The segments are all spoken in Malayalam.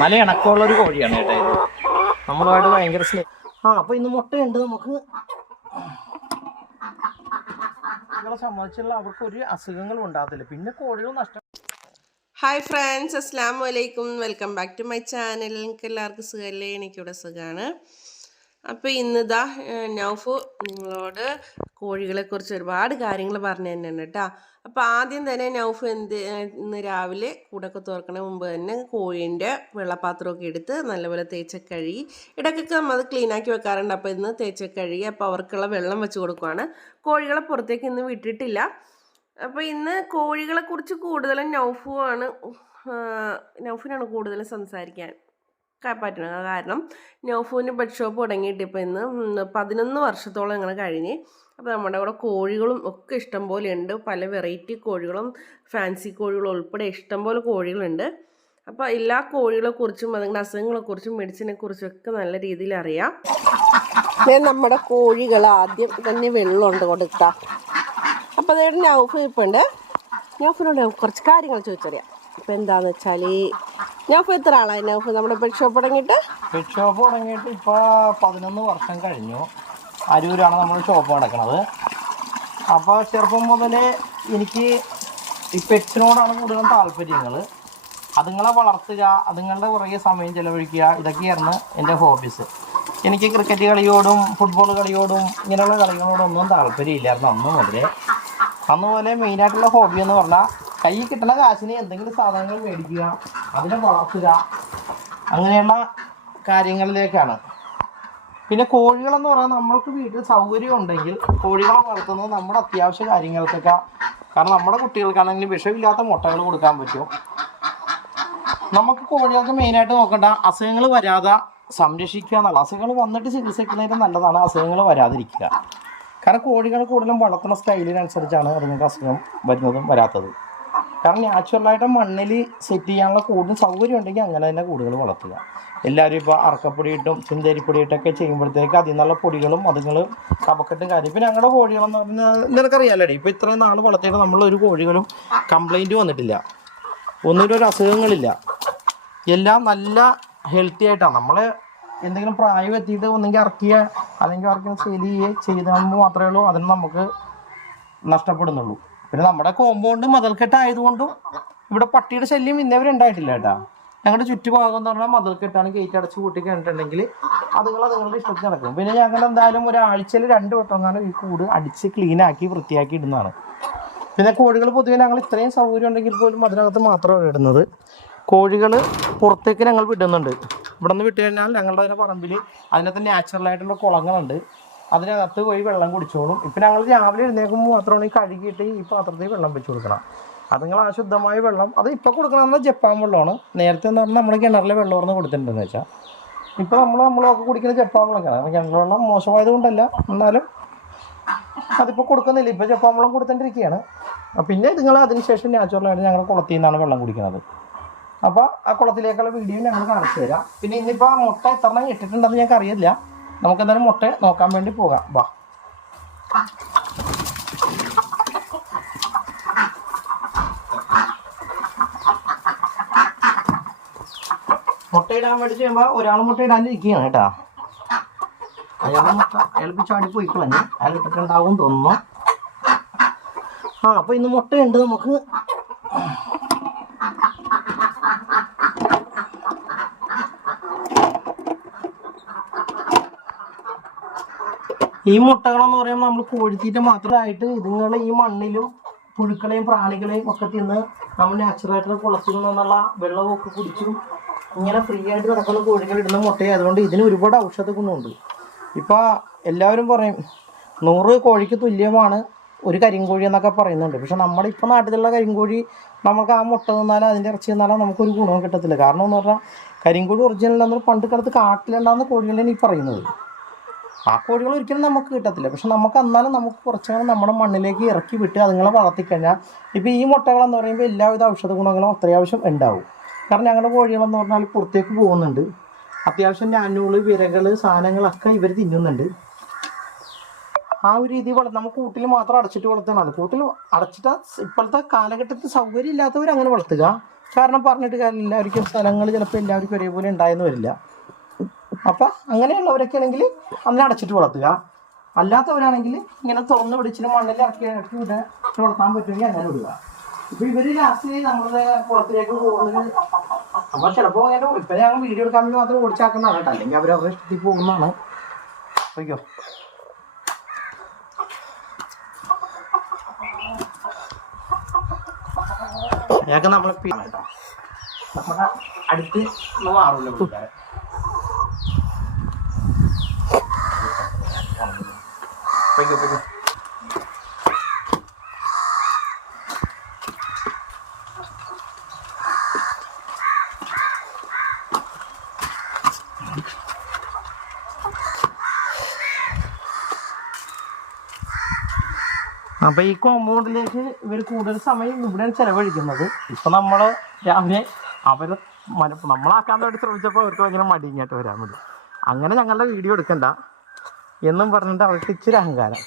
നല്ല ഇണക്കമുള്ളൊരു കോഴിയാണ് കേട്ടോ ഇത്. നമ്മളുമായിട്ട് ഭയങ്കര സ്നേഹം. അപ്പോൾ ഇന്ന് മുട്ടയുണ്ട് നമുക്ക്. കുട്ടികളെ സംബന്ധിച്ചുള്ള അവർക്കൊരു അസുഖങ്ങളും ഉണ്ടാകത്തില്ല. പിന്നെ കോഴികൾ നഷ്ടം. ഹായ് ഫ്രണ്ട്സ്, അസ്സാം വലൈക്കും. Welcome back to my channel. എനിക്ക് എല്ലാവർക്കും സുഖമല്ലേ? എനിക്കിവിടെ സുഖമാണ്. അപ്പോൾ ഇന്നിതാ നൗഫു നിങ്ങളോട് കോഴികളെക്കുറിച്ച് ഒരുപാട് കാര്യങ്ങൾ പറഞ്ഞു തന്നെയാണ് കേട്ടോ. അപ്പോൾ ആദ്യം തന്നെ നൗഫു ഇന്ന് രാവിലെ കൂടൊക്കെ തുറക്കണ മുമ്പ് തന്നെ കോഴീൻ്റെ വെള്ളപ്പാത്രമൊക്കെ എടുത്ത് നല്ലപോലെ തേച്ചൊക്കെ കഴുകി, ഇടയ്ക്കൊക്കെ നമ്മൾ അത് ക്ലീനാക്കി വെക്കാറുണ്ട്. അപ്പോൾ ഇന്ന് തേച്ചൊക്കെ കഴുകി അപ്പോൾ അവർക്കുള്ള വെള്ളം വെച്ച് കൊടുക്കുവാണ്. കോഴികളെ പുറത്തേക്ക് ഇന്ന് വിട്ടിട്ടില്ല. അപ്പോൾ ഇന്ന് കോഴികളെക്കുറിച്ച് കൂടുതലും നൗഫിനാണ് കൂടുതലും സംസാരിക്കാൻ പറ്റുന്നത്. കാരണം നൗഫുവിന് ബെഡ് ഷോപ്പ് തുടങ്ങിയിട്ട് ഇപ്പോൾ ഇന്ന് 11 വർഷത്തോളം അങ്ങനെ കഴിഞ്ഞ്. അപ്പോൾ നമ്മുടെ കൂടെ കോഴികളും ഒക്കെ ഇഷ്ടം പോലെ ഉണ്ട്. പല വെറൈറ്റി കോഴികളും ഫാൻസി കോഴികളും ഉൾപ്പെടെ ഇഷ്ടംപോലെ കോഴികളുണ്ട്. അപ്പോൾ എല്ലാ കോഴികളെക്കുറിച്ചും അതുങ്ങളുടെ അസുഖങ്ങളെക്കുറിച്ചും മെഡിസിനെക്കുറിച്ചും ഒക്കെ നല്ല രീതിയിൽ അറിയാം. നമ്മുടെ കോഴികൾ ആദ്യം തന്നെ വെള്ളമുണ്ട് കൊടുക്കാം. അപ്പോൾ അതേടെ നൗഫ് ഇപ്പോൾ ഉണ്ട്. നൗഫിനോട് കുറച്ച് കാര്യങ്ങൾ ചോദിച്ചറിയാം. ഇപ്പോൾ എന്താണെന്ന് വെച്ചാൽ നൗഫ് എത്ര ആളായി നൗഫ് നമ്മുടെ പെറ്റ് ഷോപ്പ് തുടങ്ങിയിട്ട്? പെറ്റ് ഷോപ്പ് തുടങ്ങിയിട്ട് ഇപ്പോൾ 11 വർഷം കഴിഞ്ഞു. അരൂരാണ് നമ്മൾ ഷോപ്പ് നടക്കുന്നത്. അപ്പോൾ ചെറുപ്പം മുതലേ എനിക്ക് ഈ പെറ്റ്സിനോടാണ് കൂടുതലും താല്പര്യങ്ങൾ. അതുങ്ങളെ വളർത്തുക, അതുങ്ങളുടെ പുറകെ സമയം ചിലവഴിക്കുക, ഇതൊക്കെയായിരുന്നു എൻ്റെ ഹോബീസ്. എനിക്ക് ക്രിക്കറ്റ് കളിയോടും ഫുട്ബോൾ കളിയോടും ഇങ്ങനെയുള്ള കളികളോടൊന്നും താല്പര്യമില്ലായിരുന്നു അന്ന് മുതലേ. അന്നുപോലെ മെയിനായിട്ടുള്ള ഹോബി എന്ന് പറഞ്ഞാൽ കയ്യിൽ കിട്ടുന്ന കാശിന് എന്തെങ്കിലും സാധനങ്ങൾ മേടിക്കുക, അതിനെ വളർത്തുക, അങ്ങനെയുള്ള കാര്യങ്ങളിലേക്കാണ്. പിന്നെ കോഴികളെന്ന് പറഞ്ഞാൽ നമ്മൾക്ക് വീട്ടിൽ സൗകര്യം ഉണ്ടെങ്കിൽ കോഴികളെ വളർത്തുന്നത് നമ്മുടെ അത്യാവശ്യ കാര്യങ്ങൾക്കൊക്കെ. കാരണം നമ്മുടെ കുട്ടികൾക്കാണെങ്കിലും വിഷമില്ലാത്ത മുട്ടകൾ കൊടുക്കാൻ പറ്റും. നമുക്ക് കോഴികൾക്ക് മെയിനായിട്ട് നോക്കേണ്ട അസുഖങ്ങൾ വരാതെ സംരക്ഷിക്കുക എന്നുള്ള. അസുഖങ്ങൾ വന്നിട്ട് ചികിത്സിക്കുന്നതിന് നല്ലതാണ് അസുഖങ്ങൾ വരാതിരിക്കുക. കാരണം കോഴികൾ കൂടുതലും വളർത്തുന്ന സ്റ്റൈലിനനുസരിച്ചാണ് അതുങ്ങൾക്ക് അസുഖം വരുന്നതും വരാത്തത്. കാരണം നാച്ചുറലായിട്ട് മണ്ണിൽ സെറ്റ് ചെയ്യാനുള്ള കൂടുതൽ സൗകര്യം ഉണ്ടെങ്കിൽ അങ്ങനെ തന്നെ കൂടുതൽ വളർത്തുക. എല്ലാവരും ഇപ്പോൾ അറക്കപ്പൊടിയിട്ടും ചിന്തേരിപ്പൊടിയിട്ടൊക്കെ ചെയ്യുമ്പോഴത്തേക്ക് അതിൽ നിന്നുള്ള പൊടികളും അതുങ്ങൾ കപക്കെട്ടും കാര്യം. ഇപ്പോൾ ഞങ്ങളുടെ കോഴികളെന്ന് പറഞ്ഞാൽ നിനക്കറിയാമല്ലേ, ഇപ്പോൾ ഇത്രയും നാൾ വളർത്തിയിട്ട് നമ്മളൊരു കോഴികളും കംപ്ലൈൻറ്റ് വന്നിട്ടില്ല. ഒന്നിലൊരു അസുഖങ്ങളില്ല. എല്ലാം നല്ല ഹെൽത്തി ആയിട്ടാണ്. നമ്മൾ എന്തെങ്കിലും പ്രായം എത്തിയിട്ട് ഒന്നെങ്കിൽ ഇറക്കിയ അല്ലെങ്കിൽ ആർക്കും സെയിൽ ചെയ്താകുമ്പോൾ മാത്രമേ ഉള്ളൂ അതിന് നമുക്ക് നഷ്ടപ്പെടുന്നുള്ളൂ. പിന്നെ നമ്മുടെ കോമ്പൗണ്ട് മതിൽക്കെട്ടായതുകൊണ്ടും ഇവിടെ പട്ടിയുടെ ശല്യം ഇന്നവരുണ്ടായിട്ടില്ല കേട്ടോ. ഞങ്ങളുടെ ചുറ്റുഭാഗം എന്ന് പറഞ്ഞാൽ മതിൽക്കെട്ടാണ്. ഗേറ്റ് അടച്ച് കൂട്ടി കഴിഞ്ഞിട്ടുണ്ടെങ്കിൽ അതുങ്ങളുടെ ഇഷ്ടത്തിൽ നടക്കും. പിന്നെ ഞങ്ങൾ എന്തായാലും ഒരാഴ്ചയിൽ 2 വട്ടം ഈ കൂട് അടിച്ച് ക്ലീനാക്കി വൃത്തിയാക്കി ഇടുന്നതാണ്. പിന്നെ കോഴികൾ പൊതുവെ ഞങ്ങൾ ഇത്രയും സൗകര്യം ഉണ്ടെങ്കിൽ പോലും അതിനകത്ത് മാത്രമാണ് ഇടുന്നത്. കോഴികൾ പുറത്തേക്ക് ഞങ്ങൾ വിടുന്നുണ്ട്. ഇവിടെ നിന്ന് വിട്ട് കഴിഞ്ഞാൽ ഞങ്ങളുടെ അതിൻ്റെ പറമ്പിൽ അതിനകത്ത് നാച്ചുറലായിട്ടുള്ള കുളങ്ങളുണ്ട്. അതിനകത്ത് പോയി വെള്ളം കുടിച്ചോളും. ഇപ്പം ഞങ്ങൾ രാവിലെ എഴുന്നേൽക്കുമ്പോൾ മാത്രമാണ് ഈ കഴുകിയിട്ട് ഈ പാത്രത്തിൽ വെള്ളം വെച്ച് കൊടുക്കണം. അതുങ്ങൾ ആ ശുദ്ധമായ വെള്ളം അത് ഇപ്പോൾ കൊടുക്കണമെന്നാൽ ജപ്പാൻ വെള്ളമാണ്. നേരത്തെ എന്ന് പറഞ്ഞാൽ നമ്മൾ കിണറിലെ വെള്ളം ഓർന്ന് കൊടുത്തിട്ടുണ്ടെന്ന് വെച്ചാൽ ഇപ്പോൾ നമ്മളൊക്കെ കുടിക്കുന്ന ജപ്പാൻ വെള്ളമൊക്കെയാണ്. കിണർ വെള്ളം മോശമായത് കൊണ്ടല്ല, എന്നാലും അതിപ്പോൾ കൊടുക്കുന്നില്ല. ഇപ്പോൾ ജപ്പാൻ വെള്ളം കൊടുത്തോണ്ടിരിക്കുകയാണ്. പിന്നെ ഇതുങ്ങൾ അതിനുശേഷം നാച്ചുറലായിട്ട് ഞങ്ങൾ കുളത്തിൽ നിന്നാണ് വെള്ളം കുടിക്കുന്നത്. അപ്പോൾ ആ കുളത്തിലേക്കുള്ള വീഡിയോ ഞങ്ങൾ കാണിച്ചു തരാം. പിന്നെ ഇന്നിപ്പോൾ മുട്ട എത്ര ഇട്ടിട്ടുണ്ടെന്ന് ഞങ്ങൾക്ക് അറിയില്ല. നമുക്കെന്തായാലും മുട്ട നോക്കാൻ വേണ്ടി പോകാം. വാ. മുട്ടയിടാൻ വേണ്ടി ചെയ്യുമ്പോൾ ഒരാൾ മുട്ട ഇടാനിരിക്കുകയാണ് കേട്ടോ. അയാൾ ചാടി പോയി കളഞ്ഞ് അയാൾ ഇട്ടിട്ടുണ്ടാവും തോന്നുന്നു. അപ്പോൾ ഇന്ന് മുട്ടയുണ്ട് നമുക്ക്. ഈ മുട്ടകളെന്ന് പറയുമ്പോൾ നമ്മൾ കോഴിത്തീറ്റ മാത്രമായിട്ട് ഇതുങ്ങൾ ഈ മണ്ണിലും പുഴുക്കളെയും പ്രാണികളെയും ഒക്കെ തിന്ന് നമ്മൾ നാച്ചുറലായിട്ടുള്ള കുളത്തിൽ നിന്നുള്ള വെള്ളമൊക്കെ കുടിച്ചും ഇങ്ങനെ ഫ്രീ ആയിട്ട് നടക്കുന്ന കോഴികൾ ഇടുന്ന മുട്ടയായതുകൊണ്ട് ഇതിന് ഒരുപാട് ഔഷധ ഗുണമുണ്ട്. ഇപ്പോൾ എല്ലാവരും പറയും 100 കോഴിക്ക് തുല്യമാണ് ഒരു കരിങ്കോഴി എന്നൊക്കെ പറയുന്നുണ്ട്. പക്ഷെ നമ്മുടെ ഇപ്പോൾ നാട്ടിലുള്ള കരിങ്കോഴി നമുക്ക് ആ മുട്ട തിന്നാലോ അതിൻ്റെ ഇറച്ചി തിന്നാലോ നമുക്കൊരു ഗുണവും കിട്ടത്തില്ല. കാരണം എന്ന് പറഞ്ഞാൽ കരിങ്കോഴി ഒറിജിനൽ നമ്മൾ പണ്ട് കാലത്ത് കാട്ടിലുണ്ടാകുന്ന കോഴികളാണ് ഈ പറയുന്നത്. ആ കോഴികൾ ഒരിക്കലും നമുക്ക് കിട്ടത്തില്ല. പക്ഷെ നമുക്ക് എന്നാലും നമുക്ക് കുറച്ചുകൂടെ നമ്മുടെ മണ്ണിലേക്ക് ഇറക്കി വിട്ട് അതുങ്ങളെ വളർത്തിക്കഴിഞ്ഞാൽ ഇപ്പോൾ ഈ മുട്ടകളെന്ന് പറയുമ്പോൾ എല്ലാവിധ ഔഷധ ഗുണങ്ങളും അത്യാവശ്യം ഉണ്ടാവും. കാരണം ഞങ്ങളുടെ കോഴികളെന്ന് പറഞ്ഞാൽ പുറത്തേക്ക് പോകുന്നുണ്ട്. അത്യാവശ്യം ഞാനൂള് വിരകൾ സാധനങ്ങളൊക്കെ ഇവർ തിന്നുന്നുണ്ട്. ആ ഒരു രീതി നമുക്ക് കൂട്ടിൽ മാത്രം അടച്ചിട്ട് വളർത്തണം. കൂട്ടിൽ അടച്ചിട്ട് ഇപ്പോഴത്തെ കാലഘട്ടത്തിൽ സൗകര്യം ഇല്ലാത്തവർ അങ്ങനെ വളർത്തുക. കാരണം പറഞ്ഞിട്ട് കാര്യമില്ല, എല്ലാവർക്കും സ്ഥലങ്ങൾ ചിലപ്പോൾ എല്ലാവർക്കും ഒരേപോലെ ഉണ്ടായെന്ന് വരില്ല. അപ്പം അങ്ങനെയുള്ളവരൊക്കെ ആണെങ്കിൽ അതിനെ അടച്ചിട്ട് വളർത്തുക. അല്ലാത്തവരാണെങ്കിൽ ഇങ്ങനെ തുറന്ന് പിടിച്ചിട്ട് മണ്ണിൽ ഇറക്കി വളർത്താൻ പറ്റുമെങ്കിൽ അങ്ങനെ വിടുക. ഇപ്പം ഇവർ ലാസ്റ്റ് നമ്മുടെ കുളത്തിലേക്ക് പോകുന്നത് അപ്പോൾ ചിലപ്പോൾ അങ്ങനെ ഇപ്പം ഞങ്ങൾ വീഡിയോ എടുക്കാൻ വേണ്ടി മാത്രം ഓടിച്ചാക്കുന്നതാണ് കേട്ടോ, അല്ലെങ്കിൽ അവരവരുടെ ഇഷ്ടത്തിൽ പോകുന്നതാണ്. ഓയ്ക്കോ ഞങ്ങൾക്ക് നമ്മളെ കേട്ടോ നമ്മുടെ അടുത്ത് മാറില്ല പിള്ളേരെ. അപ്പോൾ ഈ കോമ്പൗണ്ടിലേക്ക് ഇവർ കൂടുതൽ സമയം ഇവിടെയാണ് ചിലവഴിക്കുന്നത്. ഇപ്പം നമ്മൾ രാവിലെ അവരെ നമ്മളാക്കാൻ വേണ്ടി ശ്രമിച്ചപ്പോൾ അവർക്ക് ഭയങ്കര മടിയിങ്ങോട്ട് വരാൻ വേണ്ടി, അങ്ങനെ ഞങ്ങളുടെ വീഡിയോ എടുക്കണ്ട എന്നും പറഞ്ഞിട്ട് അവർക്ക് ഇച്ചിരി അഹങ്കാരം.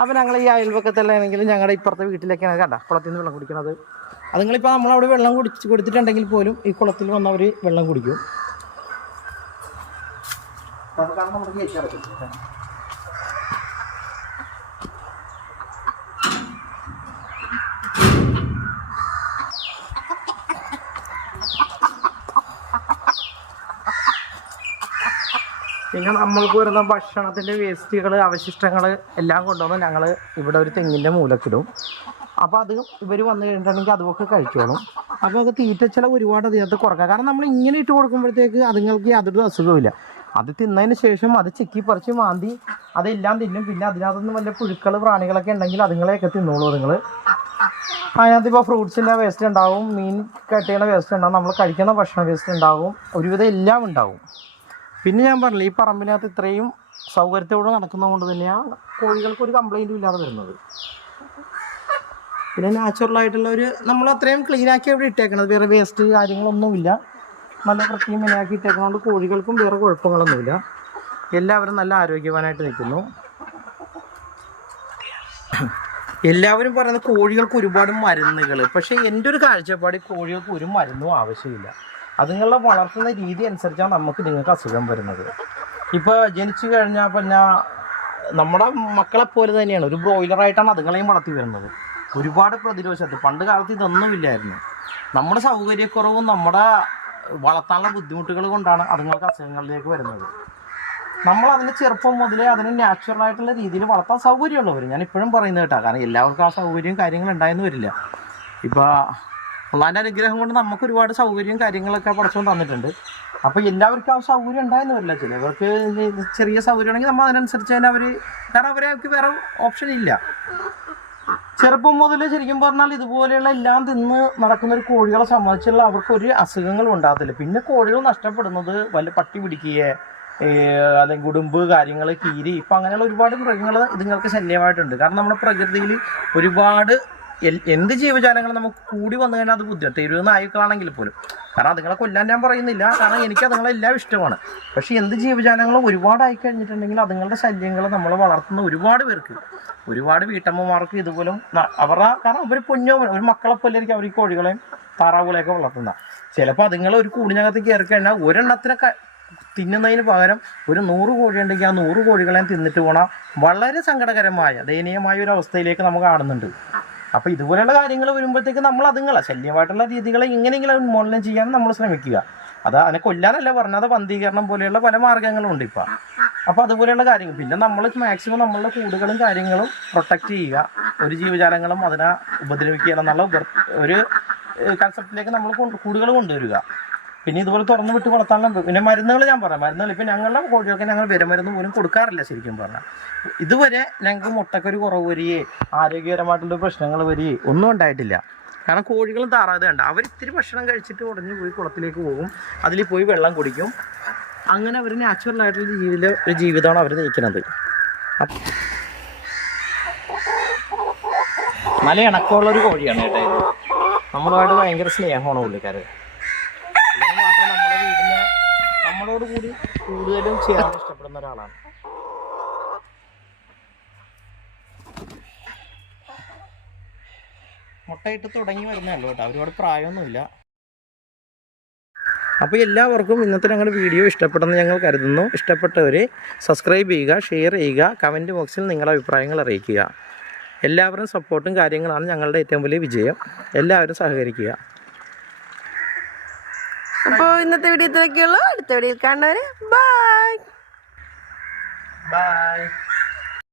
അപ്പോൾ ഞങ്ങൾ ഈ അയൽവക്കത്തല്ലാണെങ്കിലും ഞങ്ങളുടെ ഇപ്പുറത്തെ വീട്ടിലേക്കാണ് കണ്ട കുളത്തിൽ നിന്ന് വെള്ളം കുടിക്കണത്. അതുങ്ങളിപ്പോൾ നമ്മളവിടെ വെള്ളം കൊടുത്തിട്ടുണ്ടെങ്കിൽ പോലും ഈ കുളത്തിൽ വന്നവർ വെള്ളം കുടിക്കും. കാരണം നമ്മുടെ ഗേറ്റ് അടച്ചിട്ട് പിന്നെ നമ്മൾക്ക് വരുന്ന ഭക്ഷണത്തിൻ്റെ വേസ്റ്റുകൾ അവശിഷ്ടങ്ങൾ എല്ലാം കൊണ്ടുവന്ന് ഞങ്ങൾ ഇവിടെ ഒരു തെങ്ങിൻ്റെ മൂലക്കിടും. അപ്പോൾ അത് ഇവർ വന്നു കഴിഞ്ഞിട്ടുണ്ടെങ്കിൽ അതുമൊക്കെ കഴിച്ചോളും. അപ്പോൾ അത് തീറ്റ ചിലവ് ഒരുപാട് അതിനകത്ത് കുറക്കാം. കാരണം നമ്മൾ ഇങ്ങനെ ഇട്ട് കൊടുക്കുമ്പോഴത്തേക്ക് അതുങ്ങൾക്ക് യാതൊരു അസുഖമില്ല. അത് തിന്നതിന് ശേഷം അത് ചെക്കി പറിച്ച് മാന്തി അതെല്ലാം തിന്നും. പിന്നെ അതിനകത്തുനിന്ന് വല്ല പുഴുക്കൾ പ്രാണികളൊക്കെ ഉണ്ടെങ്കിൽ അതുങ്ങളെയൊക്കെ തിന്നോളൂ. നിങ്ങൾ അതിനകത്ത് ഇപ്പോൾ ഫ്രൂട്ട്സിൻ്റെ വേസ്റ്റ് ഉണ്ടാവും, മീൻ കട്ട് വേസ്റ്റ് ഉണ്ടാവും, നമ്മൾ കഴിക്കുന്ന ഭക്ഷണ വേസ്റ്റ് ഉണ്ടാവും, ഒരുവിധം എല്ലാം ഉണ്ടാവും. പിന്നെ ഞാൻ പറഞ്ഞില്ല, ഈ പറമ്പിനകത്ത് ഇത്രയും സൗകര്യത്തോടെ നടക്കുന്നത് കൊണ്ട് തന്നെയാണ് കോഴികൾക്ക് ഒരു കംപ്ലൈൻറ്റും ഇല്ലാതെ വരുന്നത്. പിന്നെ നാച്ചുറലായിട്ടുള്ള ഒരു നമ്മൾ അത്രയും ക്ലീനാക്കി അവിടെ ഇട്ടേക്കണത്, വേറെ വേസ്റ്റ് കാര്യങ്ങളൊന്നുമില്ല, നല്ല വൃത്തിയും മെനയാക്കി ഇട്ടേക്കുന്നതുകൊണ്ട് കോഴികൾക്കും വേറെ കുഴപ്പങ്ങളൊന്നുമില്ല. എല്ലാവരും നല്ല ആരോഗ്യവാനായിട്ട് നിൽക്കുന്നു. എല്ലാവരും പറയുന്നത് കോഴികൾക്ക് ഒരുപാട് മരുന്നുകൾ, പക്ഷേ എൻ്റെ ഒരു കാഴ്ചപ്പാട് കോഴികൾക്ക് ഒരു മരുന്നും ആവശ്യമില്ല. അതുങ്ങളെ വളർത്തുന്ന രീതി അനുസരിച്ചാണ് നമുക്ക് നിങ്ങൾക്ക് അസുഖം വരുന്നത്. ഇപ്പോൾ ജനിച്ചു കഴിഞ്ഞാൽ പിന്നെ നമ്മുടെ മക്കളെപ്പോലെ തന്നെയാണ്, ഒരു ബ്രോയിലറായിട്ടാണ് അതുങ്ങളെയും വളർത്തി വരുന്നത്. ഒരുപാട് പ്രതിരോധശക്തി, പണ്ട് കാലത്ത് ഇതൊന്നുമില്ലായിരുന്നു. നമ്മുടെ സൗകര്യക്കുറവും നമ്മുടെ വളർത്താനുള്ള ബുദ്ധിമുട്ടുകൾ കൊണ്ടാണ് അതുങ്ങൾക്ക് അസുഖങ്ങളിലേക്ക് വരുന്നത്. നമ്മൾ അതിന് ചെറുപ്പം മുതലേ അതിന് നാച്ചുറലായിട്ടുള്ള രീതിയിൽ വളർത്താൻ സൗകര്യമുള്ളവർ, ഞാൻ ഇപ്പോഴും പറയുന്നത് കേട്ടോ, കാരണം എല്ലാവർക്കും ആ സൗകര്യവും കാര്യങ്ങളും ഉണ്ടായെന്ന് വരില്ല. ഇപ്പോൾ അള്ളാൻ്റെ അനുഗ്രഹം കൊണ്ട് നമുക്ക് ഒരുപാട് സൗകര്യവും കാര്യങ്ങളൊക്കെ പഠിച്ചുകൊണ്ട് തന്നിട്ടുണ്ട്. അപ്പോൾ എല്ലാവർക്കും ആ സൗകര്യം ഉണ്ടായെന്ന് വരില്ല. ചിലവർക്ക് ചെറിയ സൗകര്യമാണെങ്കിൽ നമ്മൾ അതിനനുസരിച്ച് തന്നെ കാരണം അവർക്ക് വേറെ ഓപ്ഷൻ ഇല്ല. ചെറുപ്പം മുതൽ ശരിക്കും പറഞ്ഞാൽ ഇതുപോലെയുള്ള എല്ലാം തിന്ന് നടക്കുന്ന ഒരു കോഴികളെ സംബന്ധിച്ചുള്ള അവർക്കൊരു അസുഖങ്ങളും ഉണ്ടാകത്തില്ല. പിന്നെ കോഴികൾ നഷ്ടപ്പെടുന്നത് വല്ല പട്ടി പിടിക്കുകയെ അല്ലെങ്കിൽ ഉടുമ്പ് കാര്യങ്ങൾ, കീരി, ഇപ്പം അങ്ങനെയുള്ള ഒരുപാട് മൃഗങ്ങൾ ഇതുങ്ങൾക്ക് ശല്യമായിട്ടുണ്ട്. കാരണം നമ്മുടെ പ്രകൃതിയിൽ ഒരുപാട് എന്ത് ജീവജാലങ്ങൾ നമുക്ക് കൂടി വന്നു കഴിഞ്ഞാൽ അത് ബുദ്ധിമുട്ട്, തെരുവ് നായ്ക്കളാണെങ്കിൽ പോലും. കാരണം അതുങ്ങളെ കൊല്ലാൻ ഞാൻ പറയുന്നില്ല, കാരണം എനിക്ക് അതുങ്ങളെല്ലാം ഇഷ്ടമാണ്. പക്ഷേ എന്ത് ജീവജാലങ്ങളും ഒരുപാടായി കഴിഞ്ഞിട്ടുണ്ടെങ്കിൽ അതുങ്ങളുടെ ശല്യങ്ങൾ നമ്മൾ വളർത്തുന്ന ഒരുപാട് പേർക്ക്, ഒരുപാട് വീട്ടമ്മമാർക്ക് ഇതുപോലും കാരണം അവർ ഒരു മക്കളെപ്പോലായിരിക്കും അവർ ഈ കോഴികളെയും താറാവുകളെയൊക്കെ വളർത്തുന്ന. ചിലപ്പോൾ അതുങ്ങൾ ഒരു കൂടിനകത്ത് കയറി കഴിഞ്ഞാൽ ഒരെണ്ണത്തിനൊക്കെ തിന്നുന്നതിന് പകരം ഒരു 100 കോഴി ഉണ്ടെങ്കിൽ ആ 100 കോഴികളെയും തിന്നിട്ട് പോകണം. വളരെ സങ്കടകരമായ ദയനീയമായ ഒരു അവസ്ഥയിലേക്ക് നമുക്ക് കാണുന്നുണ്ട്. അപ്പോൾ ഇതുപോലെയുള്ള കാര്യങ്ങൾ വരുമ്പോഴത്തേക്ക് നമ്മൾ അതുങ്ങളെ ശല്യമായിട്ടുള്ള രീതികളെ എങ്ങനെയെങ്കിലും ഉന്മൂലനം ചെയ്യാൻ നമ്മൾ ശ്രമിക്കുക. അതിനെ കൊല്ലാനല്ല പറഞ്ഞത്, വന്ധീകരണം പോലെയുള്ള പല മാർഗ്ഗങ്ങളും ഉണ്ട് ഇപ്പം. അപ്പോൾ അതുപോലെയുള്ള കാര്യങ്ങൾ പിന്നെ നമ്മൾ മാക്സിമം നമ്മളുടെ കൂടുകളും കാര്യങ്ങളും പ്രൊട്ടക്റ്റ് ചെയ്യുക, ഒരു ജീവജാലങ്ങളും അതിനെ ഉപദ്രവിക്കുക എന്നുള്ള ഒരു കൺസെപ്റ്റിലേക്ക് നമ്മൾ കൂടുകൾ കൊണ്ടുവരിക. പിന്നെ ഇതുപോലെ തുറന്നു വിട്ട് വളർത്താനുള്ള പിന്നെ മരുന്നുകൾ ഞാൻ പറയാം. മരുന്നുകൾ ഇപ്പം ഞങ്ങളുടെ കോഴികൾക്ക് ഞങ്ങൾ വിരമരുന്ന് പോലും കൊടുക്കാറില്ല. ശരിക്കും പറഞ്ഞാൽ ഇതുവരെ ഞങ്ങൾക്ക് മുട്ടക്കൊരു കുറവ് വരികയെ ആരോഗ്യപരമായിട്ടുള്ള പ്രശ്നങ്ങൾ വരികയെ ഒന്നും ഉണ്ടായിട്ടില്ല. കാരണം കോഴികളും താറാവ് കണ്ട അവർ ഇത്തിരി ഭക്ഷണം കഴിച്ചിട്ട് ഉടഞ്ഞു പോയി കുളത്തിലേക്ക് പോകും, അതിൽ പോയി വെള്ളം കുടിക്കും. അങ്ങനെ അവർ നാച്ചുറലായിട്ടുള്ള ഒരു ജീവിതമാണ് അവർ നയിക്കുന്നത്. നല്ല ഇണക്കമുള്ളൊരു കോഴിയാണ് കേട്ടോ. നമ്മളുമായിട്ട് ഭയങ്കര സ്നേഹമാണ് പുള്ളിക്കാർ. മാത്രം നമ്മുടെ വീടിനെ നമ്മളോട് കൂടി കൂടുതലും ചെയ്യാൻ ഇഷ്ടപ്പെടുന്ന ഒരാളാണ്. മുട്ടയിട്ട് തുടങ്ങി വരുന്നതല്ലോ കേട്ടോ, ഒരുപാട് പ്രായമൊന്നുമില്ല. അപ്പോൾ എല്ലാവർക്കും ഇന്നത്തെ ഞങ്ങളുടെ വീഡിയോ ഇഷ്ടപ്പെടുമെന്ന് ഞങ്ങൾ കരുതുന്നു. ഇഷ്ടപ്പെട്ടവർ സബ്സ്ക്രൈബ് ചെയ്യുക, ഷെയർ ചെയ്യുക, കമൻറ്റ് ബോക്സിൽ നിങ്ങളുടെ അഭിപ്രായങ്ങൾ അറിയിക്കുക. എല്ലാവരും സപ്പോർട്ടും കാര്യങ്ങളാണ് ഞങ്ങളുടെ ഏറ്റവും വലിയ വിജയം. എല്ലാവരും സഹകരിക്കുക. അപ്പോൾ ഇന്നത്തെ വീഡിയോ ഇത്രയൊക്കെയുള്ളൂ. അടുത്ത വീഡിയോയിൽ കാണുന്നവരെ ബൈ. ബൈ.